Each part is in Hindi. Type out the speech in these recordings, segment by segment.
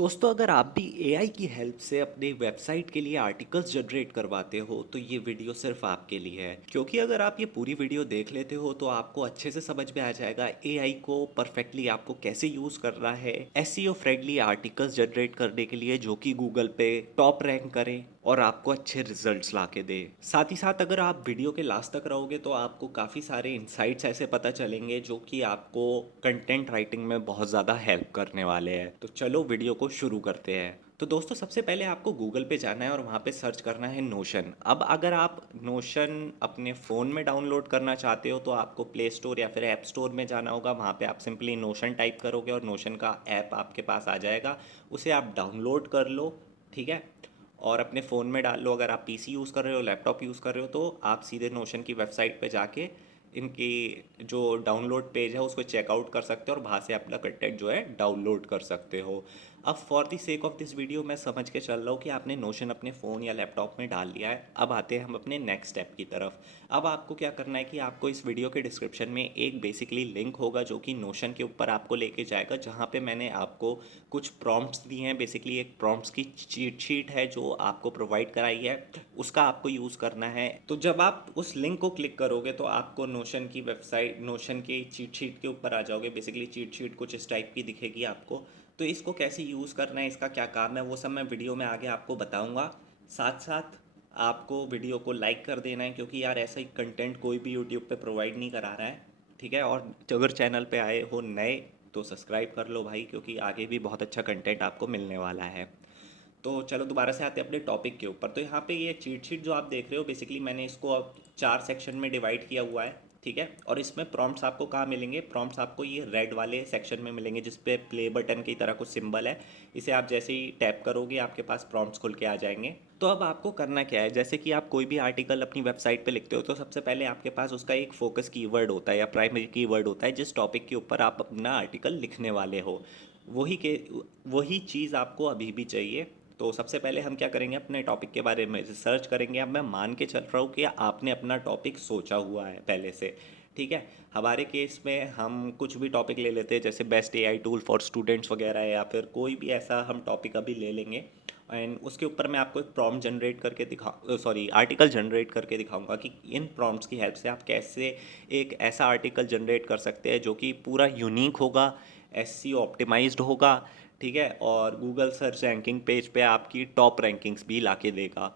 दोस्तों, अगर आप भी एआई की हेल्प से अपने वेबसाइट के लिए आर्टिकल्स जनरेट करवाते हो तो ये वीडियो सिर्फ आपके लिए है। क्योंकि अगर आप ये पूरी वीडियो देख लेते हो तो आपको अच्छे से समझ में आ जाएगा एआई को परफेक्टली आपको कैसे यूज़ करना है एसईओ फ्रेंडली आर्टिकल्स जनरेट करने के लिए, जो कि गूगल पे टॉप रैंक करें और आपको अच्छे रिजल्ट्स ला के दे। साथ ही साथ अगर आप वीडियो के लास्ट तक रहोगे तो आपको काफ़ी सारे इंसाइट्स ऐसे पता चलेंगे जो कि आपको कंटेंट राइटिंग में बहुत ज़्यादा हेल्प करने वाले हैं। तो चलो वीडियो को शुरू करते हैं। तो दोस्तों, सबसे पहले आपको गूगल पे जाना है और वहाँ पे सर्च करना है नोशन। अब अगर आप नोशन अपने फ़ोन में डाउनलोड करना चाहते हो तो आपको प्ले स्टोर या फिर ऐप स्टोर में जाना होगा। वहाँ पे आप सिंपली नोशन टाइप करोगे और नोशन का ऐप आपके पास आ जाएगा। उसे आप डाउनलोड कर लो, ठीक है, और अपने फ़ोन में डाल लो। अगर आप पीसी यूज़ कर रहे हो, लैपटॉप यूज़ कर रहे हो, तो आप सीधे नोशन की वेबसाइट पे जाके इनकी जो डाउनलोड पेज है उसको चेकआउट कर सकते हो और वहाँ से अपना कंटेंट जो है डाउनलोड कर सकते हो। अब for the sake of this video मैं समझ के चल रहा हूँ कि आपने नोशन अपने फ़ोन या लैपटॉप में डाल लिया है। अब आते हैं हम अपने नेक्स्ट स्टेप की तरफ। अब आपको क्या करना है कि आपको इस वीडियो के डिस्क्रिप्शन में एक बेसिकली लिंक होगा जो कि नोशन के ऊपर आपको लेके जाएगा, जहाँ पे मैंने आपको कुछ प्रॉम्प्ट्स दिए हैं। बेसिकली एक प्रॉम्प्ट्स की चीट शीट है जो आपको प्रोवाइड कराई है, उसका आपको यूज़ करना है। तो जब आप उस लिंक को क्लिक करोगे तो आपको नोशन की वेबसाइट, नोशन के चीट शीट के ऊपर आ जाओगे। बेसिकली चीट शीट कुछ इस टाइप की दिखेगी आपको। तो इसको कैसे यूज़ करना है, इसका क्या काम है, वो सब मैं वीडियो में आगे आपको बताऊंगा। साथ साथ आपको वीडियो को लाइक कर देना है, क्योंकि यार ऐसा ही कंटेंट कोई भी यूट्यूब पे प्रोवाइड नहीं करा रहा है, ठीक है। और अगर चैनल पे आए हो नए तो सब्सक्राइब कर लो भाई, क्योंकि आगे भी बहुत अच्छा कंटेंट आपको मिलने वाला है। तो चलो दोबारा से आते हैं अपने टॉपिक के ऊपर। तो यहाँ पे ये चीट शीट जो आप देख रहे हो, बेसिकली मैंने इसको अब 4 सेक्शन में डिवाइड किया हुआ है, ठीक है। और इसमें प्रॉम्प्ट्स आपको कहाँ मिलेंगे? प्रॉम्प्ट्स आपको ये रेड वाले सेक्शन में मिलेंगे जिस पे प्ले बटन की तरह कुछ सिंबल है। इसे आप जैसे ही टैप करोगे आपके पास प्रॉम्प्ट्स खुल के आ जाएंगे। तो अब आपको करना क्या है, जैसे कि आप कोई भी आर्टिकल अपनी वेबसाइट पे लिखते हो तो सबसे पहले आपके पास उसका एक फोकस कीवर्ड होता है या प्राइमरी कीवर्ड होता है, जिस टॉपिक के ऊपर आप अपना आर्टिकल लिखने वाले हो। वही के वही चीज़ आपको अभी भी चाहिए। तो सबसे पहले हम क्या करेंगे, अपने टॉपिक के बारे में रिसर्च करेंगे। अब मैं मान के चल रहा हूँ कि आपने अपना टॉपिक सोचा हुआ है पहले से, ठीक है। हमारे केस में हम कुछ भी टॉपिक ले लेते हैं, जैसे best AI tool for students वगैरह, या फिर कोई भी ऐसा हम टॉपिक अभी ले लेंगे। एंड उसके ऊपर मैं आपको एक प्रॉम्प्ट जनरेट करके आर्टिकल जनरेट करके दिखाऊंगा कि इन प्रॉम्प्ट्स की हेल्प से आप कैसे एक ऐसा आर्टिकल जनरेट कर सकते हैं जो कि पूरा यूनिक होगा, एसईओ ऑप्टिमाइज्ड होगा, ठीक है, और गूगल सर्च रैंकिंग पेज पे आपकी टॉप रैंकिंग्स भी ला के देगा।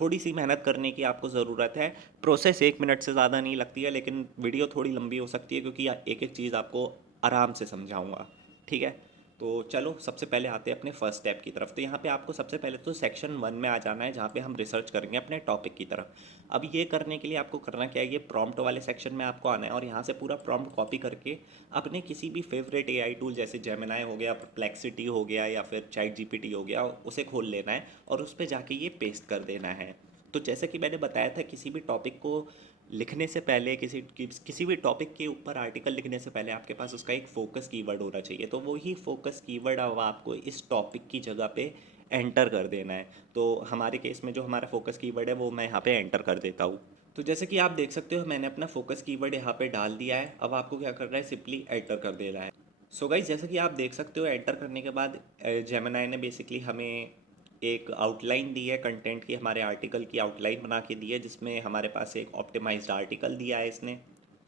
थोड़ी सी मेहनत करने की आपको ज़रूरत है। प्रोसेस 1 मिनट से ज़्यादा नहीं लगती है, लेकिन वीडियो थोड़ी लंबी हो सकती है क्योंकि एक एक चीज़ आपको आराम से समझाऊंगा, ठीक है। तो चलो सबसे पहले आते हैं अपने फर्स्ट स्टेप की तरफ। तो यहाँ पे आपको सबसे पहले तो सेक्शन 1 में आ जाना है, जहाँ पे हम रिसर्च करेंगे अपने टॉपिक की तरफ। अब ये करने के लिए आपको करना क्या है, ये प्रॉम्प्ट वाले सेक्शन में आपको आना है और यहाँ से पूरा प्रॉम्प्ट कॉपी करके अपने किसी भी फेवरेट एआई टूल, जैसे जेमिनाई हो गया, परप्लेक्सिटी हो गया, या फिर चैट जीपीटी हो गया, उसे खोल लेना है और उस पर जाके ये पेस्ट कर देना है। तो जैसे कि मैंने बताया था, किसी भी टॉपिक को लिखने से पहले, किसी भी टॉपिक के ऊपर आर्टिकल लिखने से पहले आपके पास उसका एक फोकस कीवर्ड होना चाहिए। तो वही फोकस कीवर्ड अब आपको इस टॉपिक की जगह पे एंटर कर देना है। तो हमारे केस में जो हमारा फोकस कीवर्ड है वो मैं यहाँ पे एंटर कर देता हूँ। तो जैसे कि आप देख सकते हो, मैंने अपना फोकस कीवर्ड यहाँ पे डाल दिया है। अब आपको क्या करना है, सिंपली एंटर कर देना है। सो गाइस, जैसे कि आप देख सकते हो, एंटर करने के बाद जेमिनाई ने बेसिकली हमें एक आउटलाइन दी है कंटेंट की, हमारे आर्टिकल की आउटलाइन बना के दी है, जिसमें हमारे पास एक ऑप्टिमाइज्ड आर्टिकल दिया है इसने,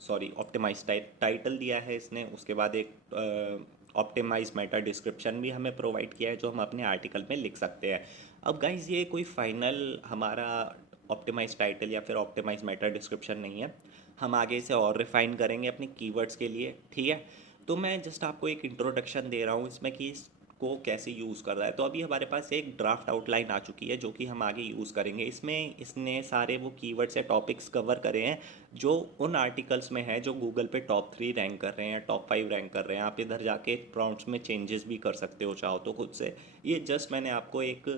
सॉरी ऑप्टिमाइज्ड टाइटल दिया है इसने। उसके बाद एक ऑप्टिमाइज मेटा डिस्क्रिप्शन भी हमें प्रोवाइड किया है जो हम अपने आर्टिकल में लिख सकते हैं। अब गाइज, ये कोई फाइनल हमारा ऑप्टिमाइज टाइटल या फिर ऑप्टिमाइज मेटा डिस्क्रिप्शन नहीं है। हम आगे इसे और रिफाइन करेंगे अपने कीवर्ड्स के लिए, ठीक है। तो मैं जस्ट आपको एक इंट्रोडक्शन दे रहा हूँ इसमें कि को कैसे यूज़ कर रहा है। तो अभी हमारे पास एक ड्राफ्ट आउटलाइन आ चुकी है जो कि हम आगे यूज़ करेंगे। इसमें इसने सारे वो कीवर्ड्स या टॉपिक्स कवर करे हैं जो उन आर्टिकल्स में है जो गूगल पे टॉप 3 रैंक कर रहे हैं, टॉप 5 रैंक कर रहे हैं। आप इधर जाके प्रॉम्प्ट्स में चेंजेस भी कर सकते हो चाहो तो खुद से। ये जस्ट मैंने आपको एक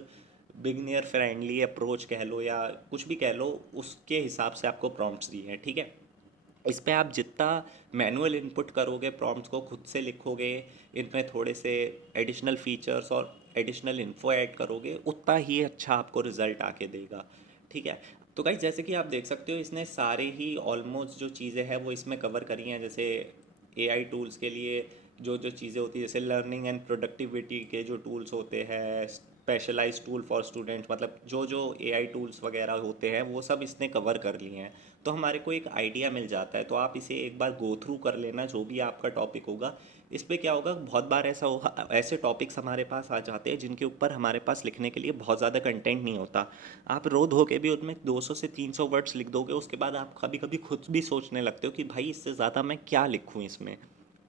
बिगनियर फ्रेंडली अप्रोच कह लो या कुछ भी कह लो, उसके हिसाब से आपको प्रॉम्प्ट्स दिए हैं, ठीक है। इस पे आप जितना मैनुअल इनपुट करोगे, प्रॉम्प्ट्स को खुद से लिखोगे, इनमें थोड़े से एडिशनल फीचर्स और एडिशनल इन्फो ऐड करोगे, उतना ही अच्छा आपको रिजल्ट आके देगा, ठीक है। तो गाइस, जैसे कि आप देख सकते हो, इसने सारे ही ऑलमोस्ट जो चीज़ें हैं वो इसमें कवर करी हैं। जैसे एआई टूल्स के लिए जो जो चीज़ें होती है जैसे लर्निंग एंड प्रोडक्टिविटी के जो टूल्स होते हैं, स्पेशलाइज्ड टूल फॉर स्टूडेंट, मतलब जो जो एआई टूल्स वगैरह होते हैं वो सब इसने कवर कर लिए हैं। तो हमारे को एक आइडिया मिल जाता है। तो आप इसे एक बार गो थ्रू कर लेना, जो भी आपका टॉपिक होगा। इस पे क्या होगा, बहुत बार ऐसा होगा, ऐसे टॉपिक्स हमारे पास आ जाते हैं जिनके ऊपर हमारे पास लिखने के लिए बहुत ज़्यादा कंटेंट नहीं होता। आप रो धो के भी उनमें 200 से 300 वर्ड्स लिख दोगे, उसके बाद आप कभी कभी खुद भी सोचने लगते हो कि भाई इससे ज़्यादा मैं क्या लिखूँ इसमें।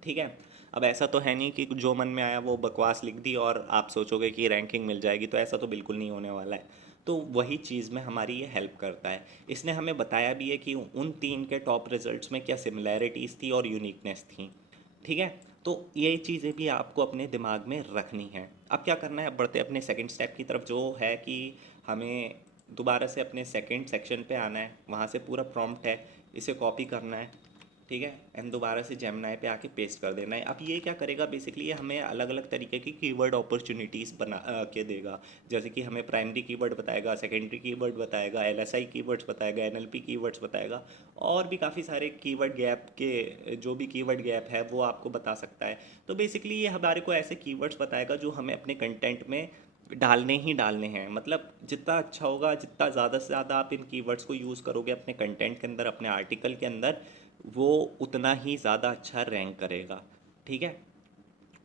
ठीक है। अब ऐसा तो है नहीं कि जो मन में आया वो बकवास लिख दी और आप सोचोगे कि रैंकिंग मिल जाएगी, तो ऐसा तो बिल्कुल नहीं होने वाला है। तो वही चीज़ में हमारी ये हेल्प करता है। इसने हमें बताया भी है कि उन 3 के टॉप रिजल्ट्स में क्या सिमिलैरिटीज़ थी और यूनिकनेस थी। ठीक है। तो ये चीज़ें भी आपको अपने दिमाग में रखनी है। अब क्या करना है, अब बढ़ते अपने सेकंड स्टेप की तरफ, जो है कि हमें दोबारा से अपने सेकंड सेक्शन पे आना है। वहाँ से पूरा प्रॉम्प्ट है, इसे कॉपी करना है। ठीक है। एंड दोबारा से जेमिनाई पे आके पेस्ट कर देना है। अब ये क्या करेगा, बेसिकली ये हमें अलग अलग तरीके की कीवर्ड अपॉर्चुनिटीज़ बना के देगा। जैसे कि हमें प्राइमरी कीवर्ड बताएगा, सेकेंडरी कीवर्ड बताएगा, एलएसआई कीवर्ड्स बताएगा, एनएलपी कीवर्ड्स बताएगा, और भी काफ़ी सारे कीवर्ड गैप के, जो भी कीवर्ड गैप है वो आपको बता सकता है। तो बेसिकली ये हमारे को ऐसे कीवर्ड्स बताएगा जो हमें अपने कंटेंट में डालने ही डालने हैं। मतलब जितना अच्छा होगा, जितना ज़्यादा से ज़्यादा आप इन कीवर्ड्स को यूज़ करोगे अपने कंटेंट के अंदर, अपने आर्टिकल के अंदर, वो उतना ही ज़्यादा अच्छा रैंक करेगा। ठीक है।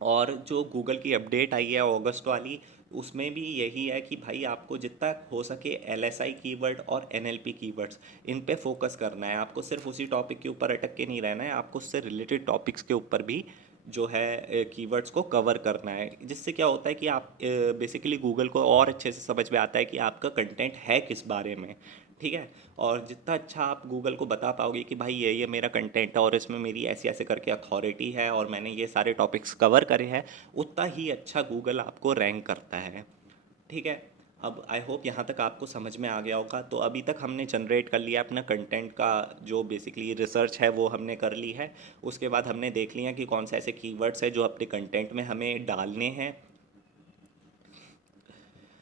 और जो गूगल की अपडेट आई है अगस्त वाली, उसमें भी यही है कि भाई आपको जितना हो सके एलएसआई कीवर्ड और एनएलपी कीवर्ड्स, इन पे फोकस करना है। आपको सिर्फ उसी टॉपिक के ऊपर अटक के नहीं रहना है, आपको उससे रिलेटेड टॉपिक्स के ऊपर भी जो है कीवर्ड्स को कवर करना है। जिससे क्या होता है कि आप बेसिकली गूगल को और अच्छे से समझ में आता है कि आपका कंटेंट है किस बारे में। ठीक है। और जितना अच्छा आप गूगल को बता पाओगे कि भाई ये मेरा कंटेंट है और इसमें मेरी ऐसी ऐसे करके अथॉरिटी है और मैंने ये सारे टॉपिक्स कवर करे हैं, उतना ही अच्छा गूगल आपको रैंक करता है। ठीक है। अब आई होप यहाँ तक आपको समझ में आ गया होगा। तो अभी तक हमने जनरेट कर लिया अपना कंटेंट का, जो बेसिकली रिसर्च है वो हमने कर ली है। उसके बाद हमने देख लिया कि कौन से ऐसे कीवर्ड्स हैं जो अपने कंटेंट में हमें डालने हैं।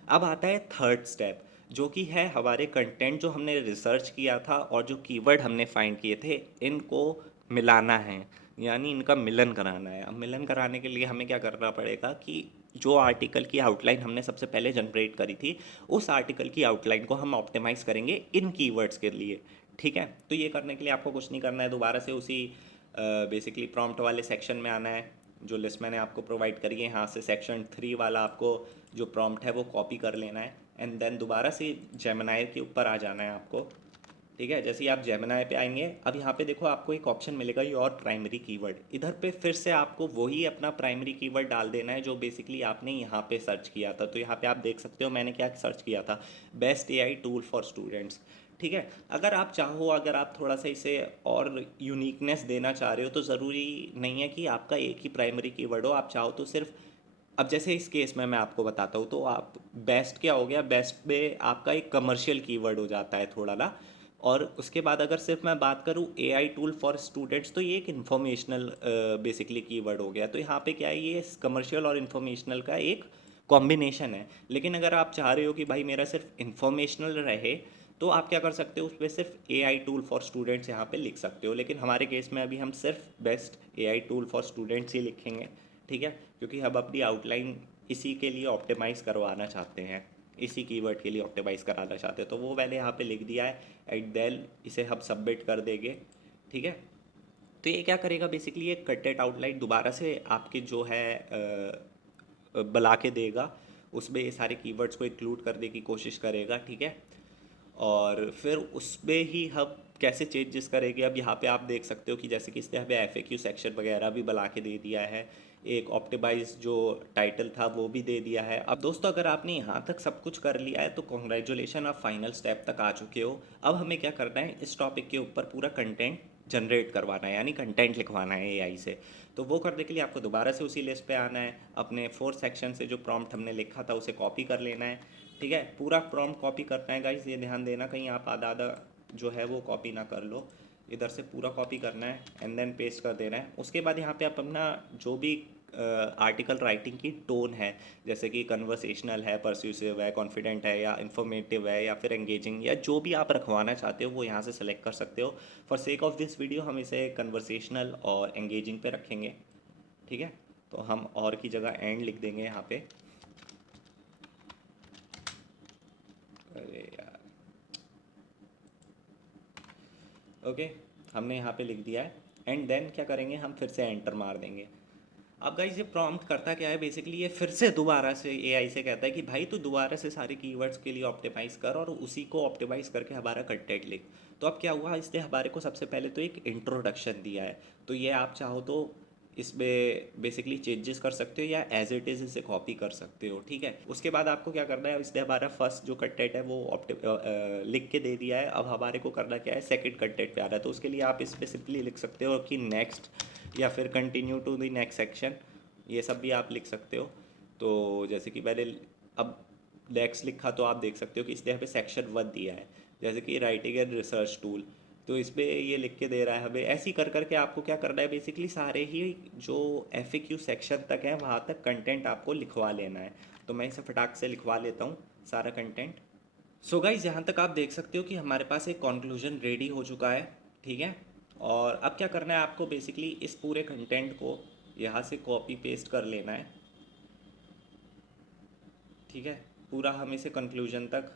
अब आता है थर्ड स्टेप, जो कि है हमारे कंटेंट जो हमने रिसर्च किया था और जो कीवर्ड हमने फाइंड किए थे, इनको मिलाना है, यानी इनका मिलन कराना है। अब मिलन कराने के लिए हमें क्या करना पड़ेगा कि जो आर्टिकल की आउटलाइन हमने सबसे पहले जनरेट करी थी, उस आर्टिकल की आउटलाइन को हम ऑप्टिमाइज़ करेंगे इन कीवर्ड्स के लिए। ठीक है। तो ये करने के लिए आपको कुछ नहीं करना है, दोबारा से उसी बेसिकली प्रॉम्प्ट वाले सेक्शन में आना है, जो लिस्ट मैंने आपको प्रोवाइड करी है। यहाँ से सेक्शन 3 वाला आपको जो प्रॉम्प्ट है वो कॉपी कर लेना है, एंड देन दोबारा से जेमिनाई के ऊपर आ जाना है आपको। ठीक है। जैसे ही आप जेमिनाई पे आएंगे, अब यहाँ पे देखो आपको एक ऑप्शन मिलेगा योर प्राइमरी कीवर्ड। इधर पे फिर से आपको वही अपना प्राइमरी कीवर्ड डाल देना है जो बेसिकली आपने यहाँ पे सर्च किया था। तो यहाँ पे आप देख सकते हो मैंने क्या सर्च किया था, best AI tool for students. ठीक है। अगर आप चाहो, अगर आप थोड़ा सा इसे और यूनिकनेस देना चाह रहे हो, तो ज़रूरी नहीं है कि आपका एक ही प्राइमरी कीवर्ड हो। आप चाहो तो सिर्फ, अब जैसे इस केस में मैं आपको बताता हूँ, तो आप बेस्ट क्या हो गया, बेस्ट में आपका एक कमर्शियल कीवर्ड हो जाता है थोड़ा ना। और उसके बाद अगर सिर्फ मैं बात करूँ एआई टूल फॉर स्टूडेंट्स, तो ये एक इन्फॉर्मेशनल बेसिकली कीवर्ड हो गया। तो यहाँ पे क्या है, ये कमर्शियल और इन्फॉर्मेशनल का एक कॉम्बिनेशन है। लेकिन अगर आप चाह रहे हो कि भाई मेरा सिर्फ इन्फॉर्मेशनल रहे, तो आप क्या कर सकते हो, उस पर सिर्फ एआई टूल फॉर स्टूडेंट्स यहाँ पे लिख सकते हो। लेकिन हमारे केस में अभी हम सिर्फ best AI tool for students ही लिखेंगे। ठीक है। क्योंकि हम अपनी आउटलाइन इसी के लिए ऑप्टिमाइज़ करवाना चाहते हैं, इसी कीवर्ड के लिए ऑप्टिमाइज़ कराना चाहते हैं। तो वो मैंने यहाँ पे लिख दिया है। एट देन इसे हम सबमिट कर देंगे। ठीक है। तो ये क्या करेगा, बेसिकली ये कटेड आउटलाइन दोबारा से आपके जो है बुला के देगा, उसमें ये सारे कीवर्ड्स को इंक्लूड करने की कोशिश करेगा। ठीक है। और फिर उसमें ही हम कैसे चेंजेस करेंगे, अब यहाँ पे आप देख सकते हो कि जैसे कि इसने हमें एफएक्यू सेक्शन वगैरह भी बना के दे दिया है, एक ऑप्टिमाइज जो टाइटल था वो भी दे दिया है। अब दोस्तों अगर आपने यहाँ तक सब कुछ कर लिया है तो कॉन्ग्रेचुलेशन, आप फाइनल स्टेप तक आ चुके हो। अब हमें क्या करना है, इस टॉपिक के ऊपर पूरा कंटेंट जनरेट करवाना है, यानी कंटेंट लिखवाना है एआई से। तो वो करने के लिए आपको दोबारा से उसी लिस्ट पे आना है, अपने फोर्थ सेक्शन से जो प्रॉम्प्ट हमने लिखा था उसे कॉपी कर लेना है। ठीक है। पूरा प्रॉम्प्ट कॉपी करना है गाइस, ये ध्यान देना कहीं आप आधा आधा जो है वो कॉपी ना कर लो। इधर से पूरा कॉपी करना है एंड देन पेस्ट कर देना है। उसके बाद यहाँ पे आप अपना जो भी आर्टिकल राइटिंग की टोन है, जैसे कि कन्वर्सेशनल है, परस्यूसिव है, कॉन्फिडेंट है, या इन्फॉर्मेटिव है, या फिर एंगेजिंग, या जो भी आप रखवाना चाहते हो वो यहाँ से सेलेक्ट कर सकते हो। For sake of this video हम इसे कन्वर्सेशनल और एंगेजिंग पे रखेंगे। ठीक है, तो हम और की जगह एंड लिख देंगे यहाँ पे। अरे यार, ओके, हमने यहाँ पे लिख दिया है। एंड देन क्या करेंगे, हम फिर से एंटर मार देंगे। अब गाइस ये प्रॉम्प्ट करता क्या है, बेसिकली ये फिर से दोबारा से एआई से कहता है कि भाई तू दोबारा से सारे कीवर्ड्स के लिए ऑप्टिमाइज़ कर और उसी को ऑप्टिमाइज़ करके हमारा कंटेंट लिख। तो अब क्या हुआ, इसने हमारे को सबसे पहले तो एक इंट्रोडक्शन दिया है। तो ये आप चाहो तो इसमें बेसिकली चेंजेस कर सकते हो या एज इट इज़ इसे कॉपी कर सकते हो। ठीक है, उसके बाद आपको क्या करना है, इसने हमारा फर्स्ट जो कंटेंट है वो लिख के दे दिया है। अब हमारे को करना क्या है, सेकंड कंटेंट पे आ रहा है। तो उसके लिए आप इस पर सिंपली लिख सकते हो कि नेक्स्ट, या फिर continue to the next section, ये सब भी आप लिख सकते हो। तो जैसे कि मैंने अब नेक्स्ट लिखा तो आप देख सकते हो कि इसने यहाँ पे सेक्शन 1 दिया है, जैसे कि राइटिंग एंड रिसर्च टूल। तो इस पर ये लिख के दे रहा है हमें। ऐसे ही कर करके आपको क्या करना है, बेसिकली सारे ही जो FAQ सेक्शन तक है वहाँ तक कंटेंट आपको लिखवा लेना है। तो मैं इसे फटाक से लिखवा लेता हूँ सारा कंटेंट। सो गाइज यहाँ तक आप देख सकते हो कि हमारे पास एक कंक्लूजन रेडी हो चुका है। ठीक है, और अब क्या करना है आपको, बेसिकली इस पूरे कंटेंट को यहाँ से कॉपी पेस्ट कर लेना है। ठीक है, पूरा हम इसे कंक्लूजन तक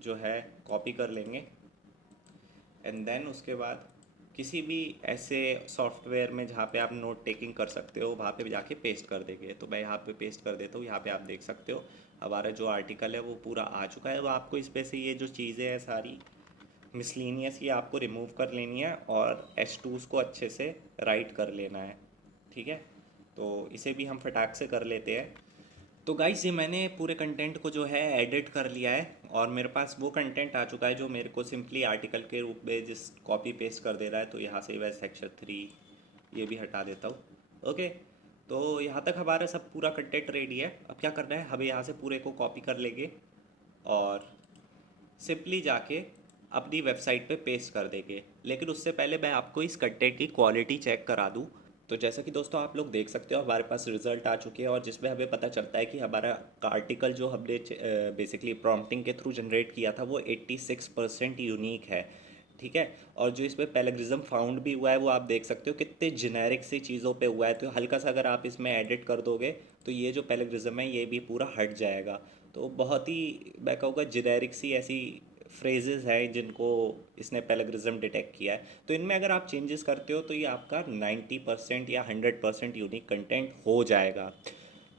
जो है कॉपी कर लेंगे। एंड देन उसके बाद किसी भी ऐसे सॉफ्टवेयर में जहाँ पे आप नोट टेकिंग कर सकते हो वहाँ पे जाके पेस्ट कर देंगे। तो मैं यहाँ पे पेस्ट कर देता हूँ। यहाँ पे आप देख सकते हो हमारा जो आर्टिकल है वो पूरा आ चुका है। वो आपको इस पे से ये जो चीज़ें हैं सारी मिसलिनियस, ये आपको रिमूव कर लेनी है और S2s को अच्छे से राइट कर लेना है। ठीक है, तो इसे भी हम फटाक से कर लेते हैं। तो गाइस ये मैंने पूरे कंटेंट को जो है एडिट कर लिया है और मेरे पास वो कंटेंट आ चुका है जो मेरे को सिंपली आर्टिकल के रूप में जिस कॉपी पेस्ट कर दे रहा है। तो यहाँ से वह सेक्शन 3 ये भी हटा देता हूँ। ओके, तो यहाँ तक हमारा सब पूरा कंटेंट रेडी है। अब क्या करना है, हमें यहाँ से पूरे को कॉपी कर लेंगे और सिंपली जाके अपनी वेबसाइट पे पेस्ट कर देंगे। लेकिन उससे पहले मैं आपको इस कंटेंट की क्वालिटी चेक करा दूँ। तो जैसा कि दोस्तों आप लोग देख सकते हो हमारे पास रिजल्ट आ चुके हैं और जिसमें हमें पता चलता है कि हमारा आर्टिकल जो हमने बेसिकली प्रॉम्प्टिंग के थ्रू जनरेट किया था वो 86% यूनिक है। ठीक है, और जो इसमें पैलग्रिज्म फाउंड भी हुआ है वो आप देख सकते हो कितने जेनेरिक सी चीज़ों पे हुआ है। तो हल्का सा अगर आप इसमें एडिट कर दोगे तो ये जो पैलग्रिज्म है ये भी पूरा हट जाएगा। तो बहुत ही मैं कहूँगा जेनेरिक सी ऐसी फ्रेजेस हैं जिनको इसने पैलग्रिज्म डिटेक्ट किया है। तो इनमें अगर आप चेंजेस करते हो तो ये आपका 90% या 100% यूनिक कंटेंट हो जाएगा।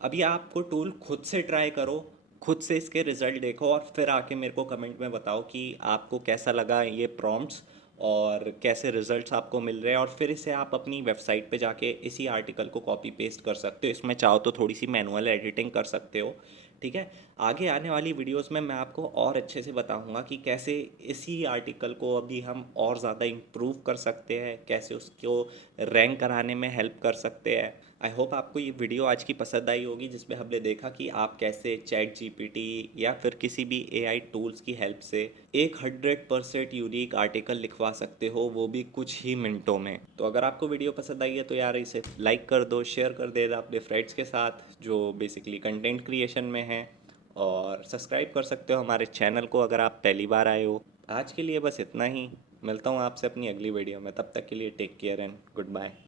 अभी आपको टूल खुद से ट्राई करो, खुद से इसके रिज़ल्ट देखो और फिर आके मेरे को कमेंट में बताओ कि आपको कैसा लगा ये प्रॉम्प्ट्स और कैसे रिजल्ट्स आपको मिल रहे हैं। और फिर इसे आप अपनी वेबसाइट पे जाके इसी आर्टिकल को कॉपी पेस्ट कर सकते हो। इसमें चाहो तो थोड़ी सी मैनुअल एडिटिंग कर सकते हो। ठीक है, आगे आने वाली वीडियोस में मैं आपको और अच्छे से बताऊंगा कि कैसे इसी आर्टिकल को अभी हम और ज़्यादा इम्प्रूव कर सकते हैं, कैसे उसको रैंक कराने में हेल्प कर सकते हैं। आई होप आपको ये वीडियो आज की पसंद आई होगी जिसमें हमने देखा कि आप कैसे चैट GPT या फिर किसी भी AI टूल्स की हेल्प से एक 100% यूनिक आर्टिकल लिखवा सकते हो, वो भी कुछ ही मिनटों में। तो अगर आपको वीडियो पसंद आई है तो यार इसे लाइक कर दो, शेयर कर देना अपने फ्रेंड्स के साथ जो बेसिकली कंटेंट क्रिएशन में हैं, और सब्सक्राइब कर सकते हो हमारे चैनल को अगर आप पहली बार आए हो। आज के लिए बस इतना ही, मिलता हूँ आपसे अपनी अगली वीडियो में। तब तक के लिए take care and good bye.